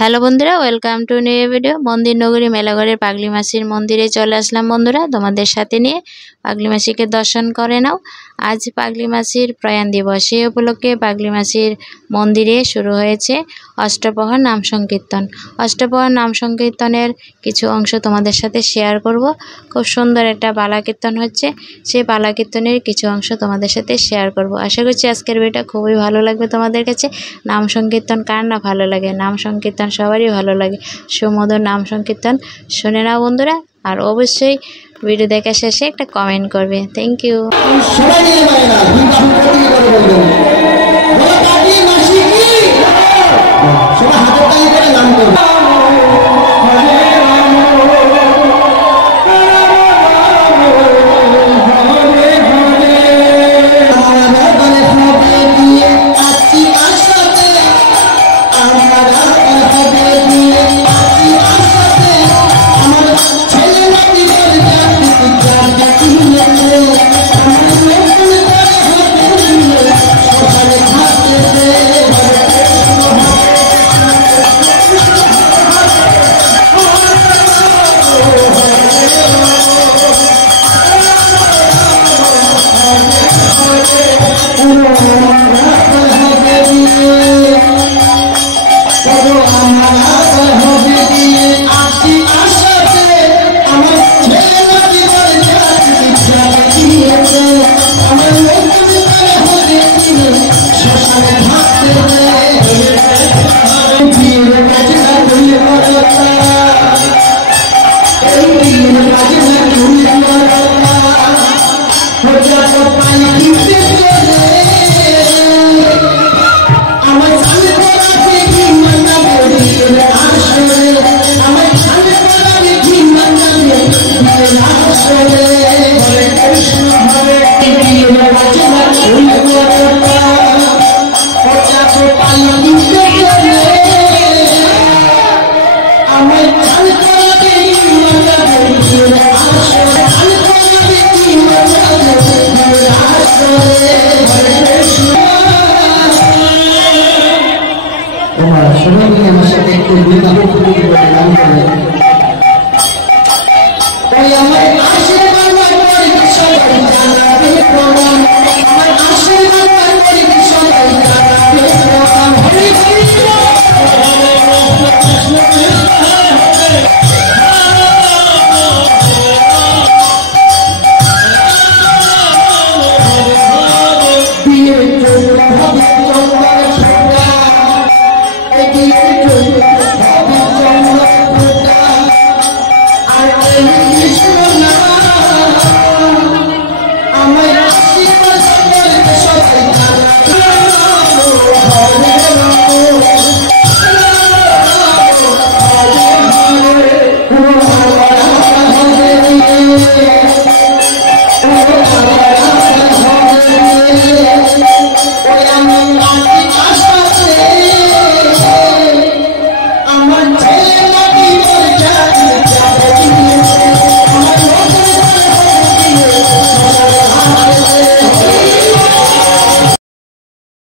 Hello বন্ধুরা, welcome to new video. মন্দির নগরী মেলাঘরের পাগলি মাসির মন্দিরে চলে আসলাম বন্ধুরা, তোমাদের সাথে নিয়ে পাগলি মাসিকে দর্শন করে নাও। আজ পাগলি মাসির প্রয়াণ দিবস, সেই উপলক্ষে পাগলি মাসির মন্দিরে শুরু হয়েছে অষ্টপ্রহর নাম সংকীর্তন। অষ্টপ্রহর নাম সংকীর্তনের কিছু অংশ তোমাদের সাথে শেয়ার করব। খুব সুন্দর একটা পালা কীর্তন হচ্ছে, সেই পালা কীর্তনের কিছু অংশ তোমাদের সাথে শেয়ার করব। আশা করছি আজকের ভিডিওটা খুবই ভালো লাগবে তোমাদের কাছে। নাম সংকীর্তন কার না ভালো লাগে, নাম সংকীর্তন সবারই ভালো লাগে। সুমধুর নাম সংকীর্তন শুনে নাও বন্ধুরা, আর অবশ্যই ভিডিও দেখা শেষে একটা কমেন্ট করবে। Thank you. Thank you.